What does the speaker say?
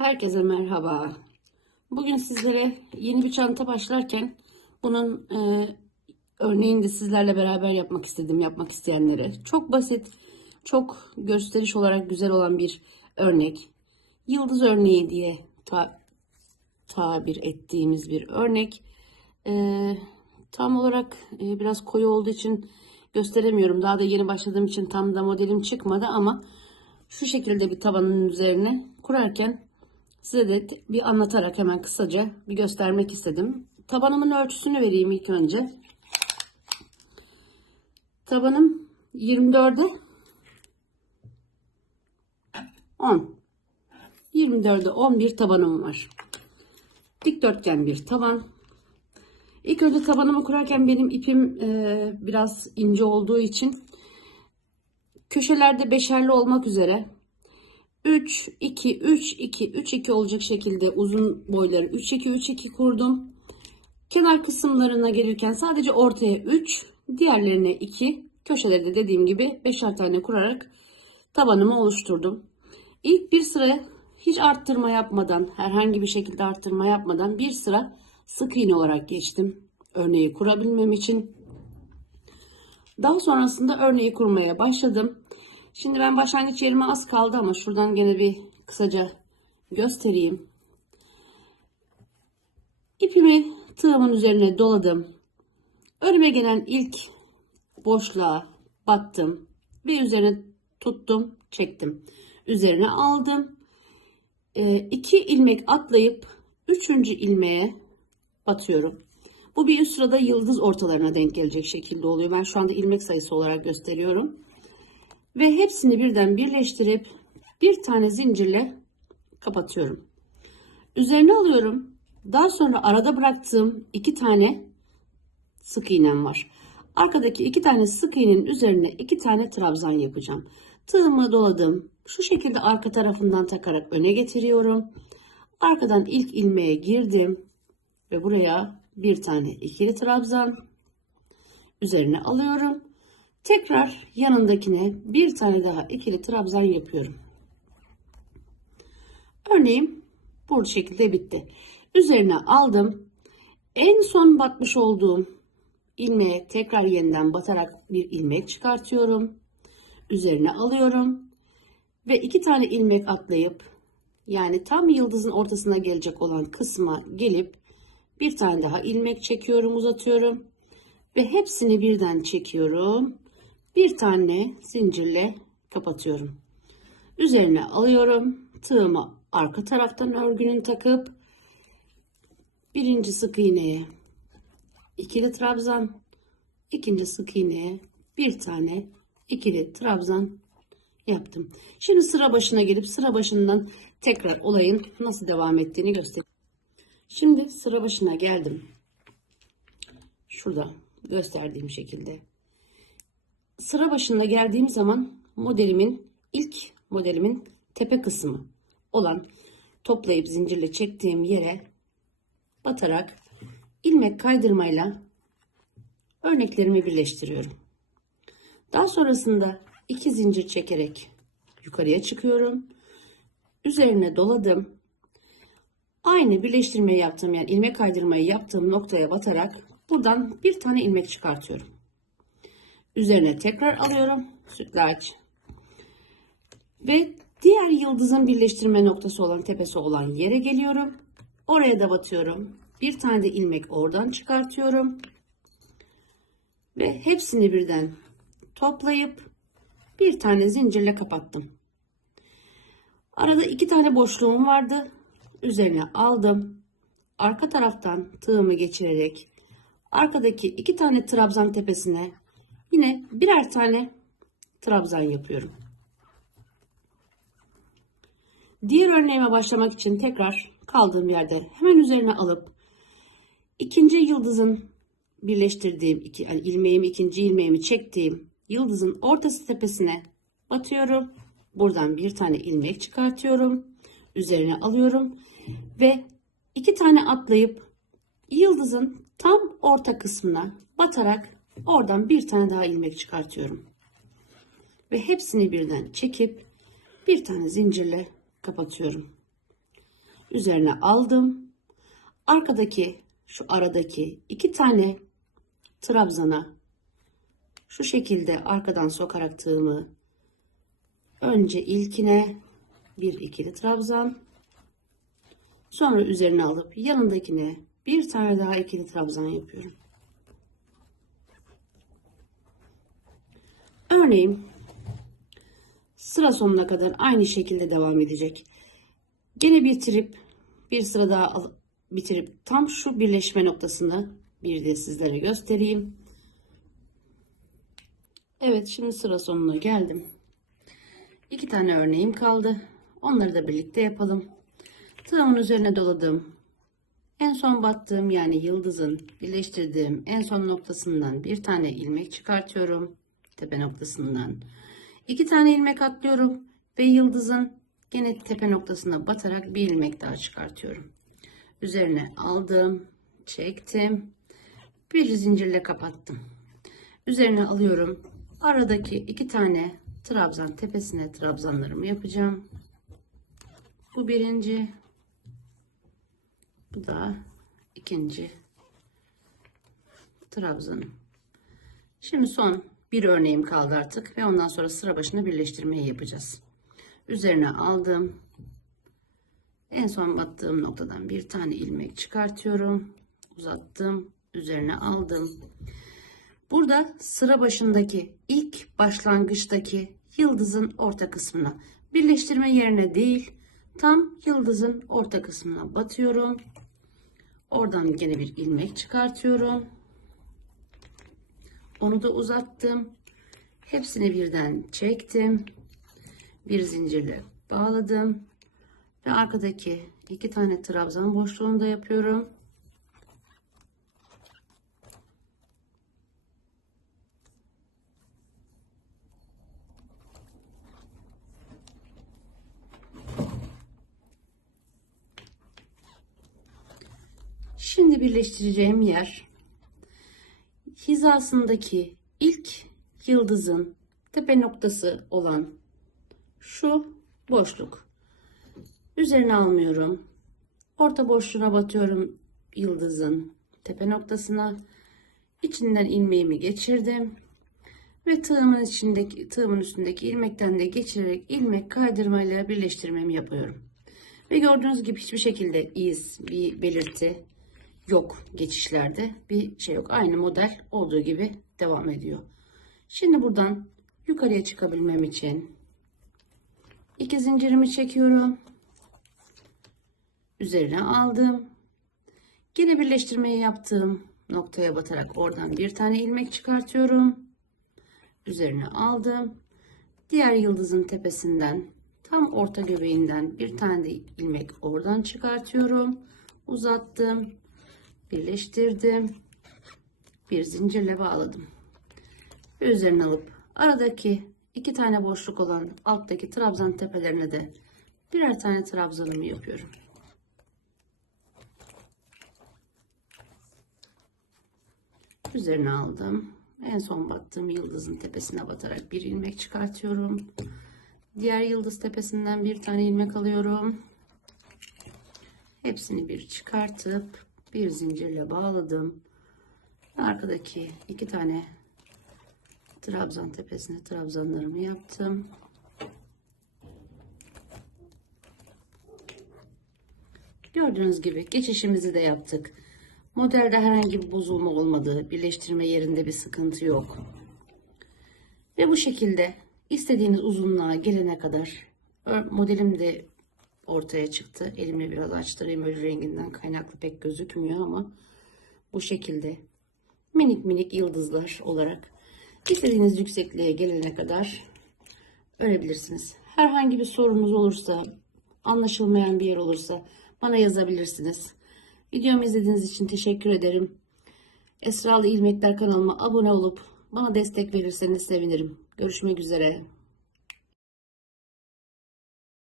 Herkese merhaba. Bugün sizlere yeni bir çanta başlarken bunun örneğini de sizlerle beraber yapmak istedim, yapmak isteyenlere. Çok basit, çok gösteriş olarak güzel olan bir örnek. Yıldız örneği diye tabir ettiğimiz bir örnek. Tam olarak biraz koyu olduğu için gösteremiyorum. Daha da yeni başladığım için tam da modelim çıkmadı ama şu şekilde bir tabanın üzerine kurarken size de bir anlatarak hemen kısaca bir göstermek istedim. Tabanımın ölçüsünü vereyim ilk önce. Tabanım 24'e 10. 24'e 11 tabanım var. Dikdörtgen bir taban. İlk önce tabanımı kurarken benim ipim biraz ince olduğu için köşelerde beşerli olmak üzere 3 2 3 2 3 2 olacak şekilde uzun boyları 3 2 3 2 kurdum. Kenar kısımlarına gelirken sadece ortaya 3, diğerlerine 2, köşeleri de dediğim gibi 5'er tane kurarak tabanımı oluşturdum. İlk bir sıra hiç arttırma yapmadan, herhangi bir şekilde arttırma yapmadan bir sıra sık iğne olarak geçtim. Örneği kurabilmem için. Daha sonrasında örneği kurmaya başladım. Şimdi ben başlangıç yerime az kaldı ama şuradan gene bir kısaca göstereyim. İpimi tığımın üzerine doladım. Önüme gelen ilk boşluğa battım ve üzerine tuttum, çektim. Üzerine aldım. 2 ilmek atlayıp 3. ilmeğe batıyorum. Bu bir üst sırada yıldız ortalarına denk gelecek şekilde oluyor. Ben şu anda ilmek sayısı olarak gösteriyorum. Ve hepsini birden birleştirip bir tane zincirle kapatıyorum. Üzerine alıyorum. Daha sonra arada bıraktığım 2 tane sık iğnem var. Arkadaki 2 tane sık iğnenin üzerine 2 tane trabzan yapacağım. Tığımı doladım. Şu şekilde arka tarafından takarak öne getiriyorum. Arkadan ilk ilmeğe girdim ve buraya bir tane ikili trabzan üzerine alıyorum. Tekrar yanındakine bir tane daha ikili trabzan yapıyorum. Örneğim bu şekilde bitti. Üzerine aldım. En son batmış olduğum ilmeğe tekrar yeniden batarak bir ilmek çıkartıyorum. Üzerine alıyorum. Ve 2 tane ilmek atlayıp yani tam yıldızın ortasına gelecek olan kısma gelip bir tane daha ilmek çekiyorum, uzatıyorum. Ve hepsini birden çekiyorum. Bir tane zincirle kapatıyorum. Üzerine alıyorum. Tığımı arka taraftan örgünün takıp birinci sık iğneye ikili trabzan, ikinci sık iğneye bir tane ikili trabzan yaptım. Şimdi sıra başına gelip sıra başından tekrar olayın nasıl devam ettiğini göstereyim. Şimdi sıra başına geldim. Şurada gösterdiğim şekilde. Sıra başında geldiğim zaman ilk modelimin tepe kısmı olan toplayıp zincirle çektiğim yere batarak ilmek kaydırmayla örneklerimi birleştiriyorum. Daha sonrasında 2 zincir çekerek yukarıya çıkıyorum. Üzerine doladım. Aynı birleştirmeyi yaptığım yani ilmek kaydırmayı yaptığım noktaya batarak buradan bir tane ilmek çıkartıyorum. Üzerine tekrar alıyorum. Sütlaç. Ve diğer yıldızın birleştirme noktası olan tepesi olan yere geliyorum. Oraya da batıyorum. Bir tane de ilmek oradan çıkartıyorum. Ve hepsini birden toplayıp bir tane zincirle kapattım. Arada 2 tane boşluğum vardı. Üzerine aldım. Arka taraftan tığımı geçirerek arkadaki 2 tane trabzan tepesine yine birer tane trabzan yapıyorum. Diğer örneğime başlamak için tekrar kaldığım yerde hemen üzerine alıp ikinci yıldızın birleştirdiğim ikinci ilmeğimi çektiğim yıldızın ortası tepesine batıyorum. Buradan bir tane ilmek çıkartıyorum. Üzerine alıyorum ve 2 tane atlayıp yıldızın tam orta kısmına batarak oradan bir tane daha ilmek çıkartıyorum. Ve hepsini birden çekip bir tane zincirle kapatıyorum. Üzerine aldım. Arkadaki şu aradaki 2 tane trabzana şu şekilde arkadan sokarak tığımı önce ilkine bir ikili trabzan, sonra üzerine alıp yanındakine bir tane daha ikili trabzan yapıyorum. Örneğin sıra sonuna kadar aynı şekilde devam edecek. Gene bitirip bir sıra daha bitirip tam şu birleşme noktasını bir de sizlere göstereyim. Evet, şimdi sıra sonuna geldim. 2 tane örneğim kaldı. Onları da birlikte yapalım. Tığımın üzerine doladım. En son battığım yani yıldızın birleştirdiğim en son noktasından bir tane ilmek çıkartıyorum. Tepe noktasından. 2 tane ilmek atlıyorum ve yıldızın gene tepe noktasına batarak bir ilmek daha çıkartıyorum. Üzerine aldım, çektim. Bir zincirle kapattım. Üzerine alıyorum. Aradaki 2 tane trabzan tepesine trabzanlarımı yapacağım. Bu birinci. Bu da ikinci trabzanım. Şimdi son bir örneğim kaldı artık ve ondan sonra sıra başına birleştirmeyi yapacağız. Üzerine aldım. En son battığım noktadan bir tane ilmek çıkartıyorum. Uzattım. Üzerine aldım. Burada sıra başındaki ilk başlangıçtaki yıldızın orta kısmına, birleştirme yerine değil, tam yıldızın orta kısmına batıyorum. Oradan yine bir ilmek çıkartıyorum. Onu da uzattım. Hepsini birden çektim. Bir zincirle bağladım. Ve arkadaki 2 tane trabzan boşluğunu da yapıyorum. Şimdi birleştireceğim yer hizasındaki ilk yıldızın tepe noktası olan şu boşluk. Üzerine almıyorum. Orta boşluğuna batıyorum yıldızın tepe noktasına. İçinden ilmeğimi geçirdim ve tığımın üstündeki ilmekten de geçirerek ilmek kaydırmayla birleştirmemi yapıyorum. Ve gördüğünüz gibi hiçbir şekilde bir belirti yok geçişlerde. Bir şey yok. Aynı model olduğu gibi devam ediyor. Şimdi buradan yukarıya çıkabilmem için 2 zincirimi çekiyorum. Üzerine aldım. Yine birleştirmeyi yaptığım noktaya batarak oradan bir tane ilmek çıkartıyorum. Üzerine aldım. Diğer yıldızın tepesinden tam orta göbeğinden bir tane de ilmek oradan çıkartıyorum. Uzattım. Birleştirdim. Bir zincirle bağladım. Ve üzerine alıp aradaki 2 tane boşluk olan alttaki trabzan tepelerine de birer tane trabzanımı yapıyorum. Üzerine aldım. En son battığım yıldızın tepesine batarak bir ilmek çıkartıyorum. Diğer yıldız tepesinden bir tane ilmek alıyorum. Hepsini bir çıkartıp bir zincirle bağladım. Arkadaki 2 tane trabzan tepesine trabzanlarımı yaptım. Gördüğünüz gibi geçişimizi de yaptık. Modelde herhangi bir bozulma olmadı. Birleştirme yerinde bir sıkıntı yok. Ve bu şekilde istediğiniz uzunluğa gelene kadar modelim de ortaya çıktı. Elimle biraz açtırayım, böyle renginden kaynaklı pek gözükmüyor ama bu şekilde minik minik yıldızlar olarak istediğiniz yüksekliğe gelene kadar örebilirsiniz. Herhangi bir sorunuz olursa, anlaşılmayan bir yer olursa bana yazabilirsiniz. Videomu izlediğiniz için teşekkür ederim. Esralı İlmekler kanalıma abone olup bana destek verirseniz sevinirim. Görüşmek üzere.